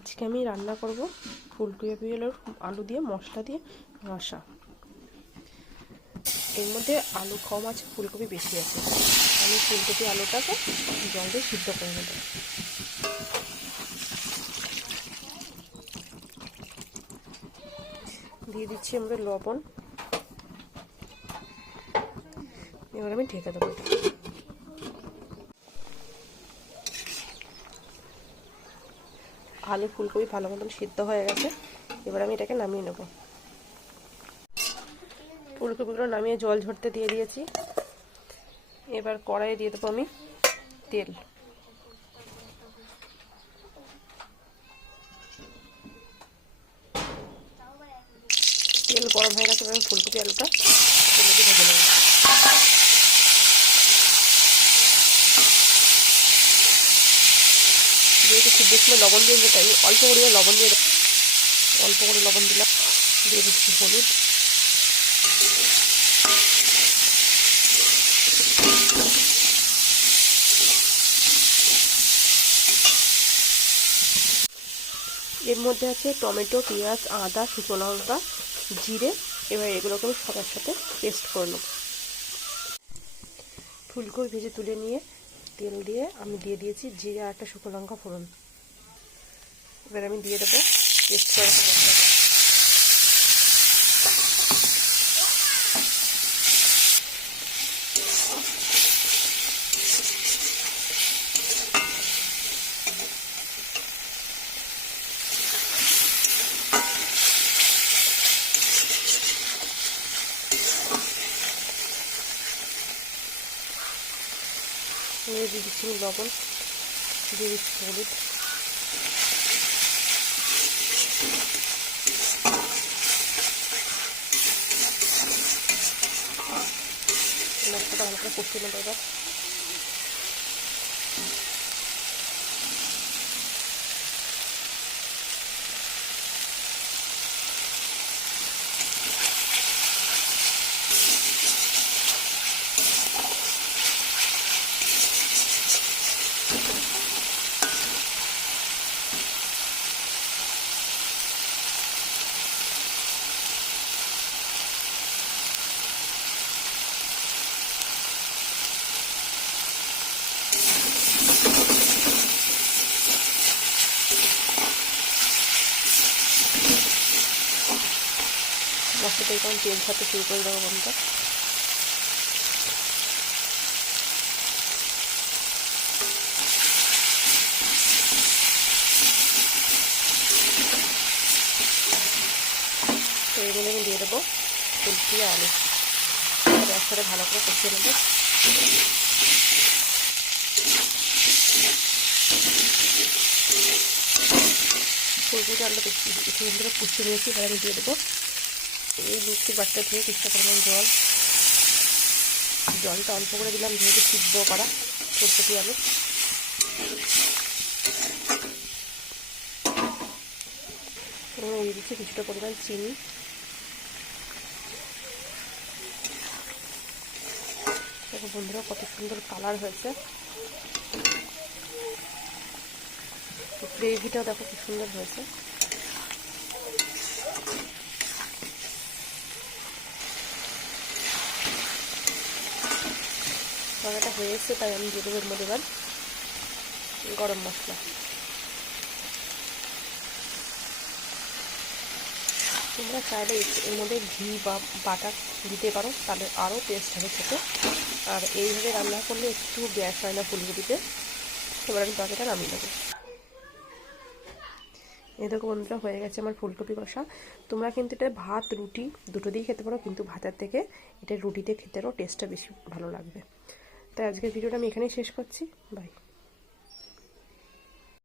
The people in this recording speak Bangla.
আজকে আমি রান্না করব ফুলকপি আলু দিয়ে মশলা দিয়ে রসা। এর মধ্যে আলু কম আছে, ফুলকপি বেশি আছে। আমি ফুলকপি আলুটাকে জল দিয়ে সিদ্ধ করে নেব। দিয়ে দিচ্ছি আমরা লবণ। এবার আমি ঢেকে দেবো। আলু ফুলকপি ভালো মতন সিদ্ধ হয়ে গেছে, এবার আমি এটাকে নামিয়ে নেব। ফুলকপিগুলো নামিয়ে জল ঝরতে দিয়ে দিয়েছি। এবার কড়াইয়ে দিয়ে দেবো আমি তেল। তেল গরম হয়ে গেছে, আমি ফুলকপি আলুটা তেলেতে ভেজে নেব। যেহেতু সিদ্ধ সময় লবণ দিয়ে দিতে আমি অল্প করে লবণ দিয়ে দিলাম। দিয়ে দিচ্ছি হলুদ, এর মধ্যে আছে টমেটো, পেঁয়াজ, আদা, শুকনো লঙ্কা, জিরে। এবার এগুলোকে আমি সবার সাথে পেস্ট করে নেব। ফুলকপি ভেজে তুলে নিয়ে তেল দিয়ে আমি দিয়ে দিয়েছি জিরে আর একটা শুকনো লঙ্কা ফোড়ন। এবার আমি দিয়ে দেবো পেস্ট করে রাখা মশলাটা। দিয়ে দিচ্ছি লবণ, দিয়ে দিচ্ছি হলুদ, মশলাটা ভালো করে কষিয়ে নেবো। এবার মশলাটা এখন তেল ছাড়তে শুরু করে দেবো বন্ধুরা। তো এগুলো আমি দিয়ে দেবো ফুলকপি আলু, একসাথে ভালো করে কষিয়ে নেবো। ফুলকপি আলুটা একটু সুন্দর কষিয়ে নিয়েছি। এবার আমি দিয়ে দেবো এই মিক্সির বাটিটা ধুয়ে কিছুটা পরিমাণ জল। জলটা অল্প করে দিলাম যেহেতু সিদ্ধ করা ফুলকপি আলু। দিয়ে দিচ্ছি কিছুটা পরিমাণ চিনি। দেখো বন্ধুরা কত সুন্দর কালার হয়েছে। গ্রেভিটাও দেখো খুব সুন্দর হয়েছে। তরকারিটা হয়ে এসছে, তাই আমি দিয়ে দেবো এর মধ্যে এবার গরম মশলা। তোমরা চাইলে এর মধ্যে ঘি বা বাটার দিতে পারো, তাহলে আরও টেস্ট হবে খেতে। আর এইভাবে রান্না করলে একটু গ্যাস হয় না ফুলকপিতে। এবার আমি তরকারিটা নামিয়ে নেবো। এই দেখো বন্ধুরা হয়ে গেছে আমার ফুলকপি কষা। তোমরা কিন্তু এটা ভাত রুটি দুটো দিয়ে খেতে পারো, কিন্তু ভাতের থেকে এটা রুটিতে খেতেও টেস্টটা বেশি ভালো লাগবে। তাই আজকের ভিডিওটা আমি এখানেই শেষ করছি। বাই।